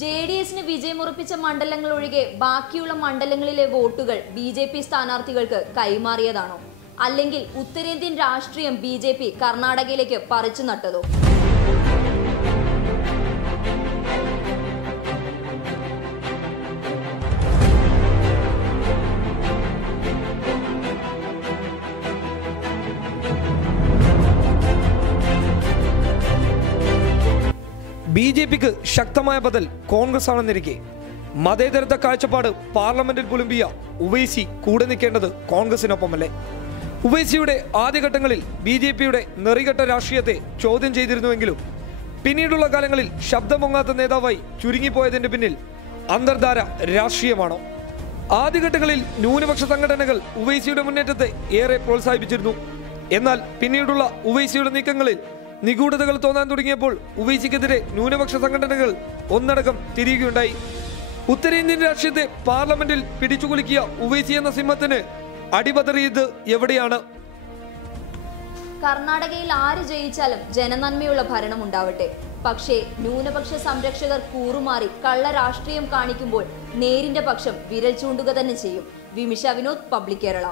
JDSന് വിജയമുറപ്പിച്ച മണ്ഡലങ്ങൾ ഒഴികെ ബാക്കിയുള്ള മണ്ഡലങ്ങളിലെ വോട്ടുകൾ BJP സ്ഥാനാർത്ഥികൾക്ക് കൈമാറിയതാണോ? അല്ലെങ്കിൽ ഉത്തരേന്ത്യൻ രാഷ്ട്രീയം BJP കർണാടകയിലേക്ക് പറിച്ചു നട്ടതോ? BJPക്ക് ശക്തമായ ബദൽ കോൺഗ്രസ് ആണെന്നിരിക്കെ മതേതരത്വ കാഴ്ചപ്പാട് പാർലമെന്റിൽ പുലുമ്പിയ ഉവൈസി കൂടെ നിൽക്കേണ്ടത് കോൺഗ്രസിനൊപ്പമല്ലേ? ഉവൈസിയുടെ ആദ്യഘട്ടങ്ങളിൽ BJPയുടെ നെറികെട്ട രാഷ്ട്രീയത്തെ ചോദ്യം ചെയ്തിരുന്നുവെങ്കിലും പിന്നീടുള്ള കാലങ്ങളിൽ ശബ്ദം പൊങ്ങാത്ത നേതാവായി ചുരുങ്ങിപ്പോയതിന്റെ പിന്നിൽ അന്തർധാര രാഷ്ട്രീയമാണോ? ആദ്യഘട്ടങ്ങളിൽ ന്യൂനപക്ഷ സംഘടനകൾ ഉവൈസിയുടെ മുന്നേറ്റത്തെ ഏറെ പ്രോത്സാഹിപ്പിച്ചിരുന്നു. എന്നാൽ പിന്നീടുള്ള ഉവൈസിയുടെ നീക്കങ്ങളിൽ നിഗൂഢതകൾ തോന്നാൻ തുടങ്ങിയപ്പോൾ ഉവൈസിക്കെതിരെ ന്യൂനപക്ഷ സംഘടനകൾ ഒന്നടങ്കം തിരിയുകയുണ്ടായി. ഉത്തരേന്ത്യൻ രാഷ്ട്രീയത്തെ പാർലമെന്റിൽ പിടിച്ചുകുലുക്കിയ ഉവൈസി എന്ന സിംഹത്തിന് അടിപതറിയത് എവിടെയാണ്? കർണാടകയിൽ ആര് ജയിച്ചാലും ജനനന്മയുള്ള ഭരണം ഉണ്ടാവട്ടെ. പക്ഷേ ന്യൂനപക്ഷ സംരക്ഷകർ കൂറുമാറി കള്ള രാഷ്ട്രീയം കാണിക്കുമ്പോൾ നേരിന്റെ പക്ഷം വിരൽ ചൂണ്ടുക തന്നെ ചെയ്യും. വിമിഷ വിനോദ്, പബ്ലിക് കേരള.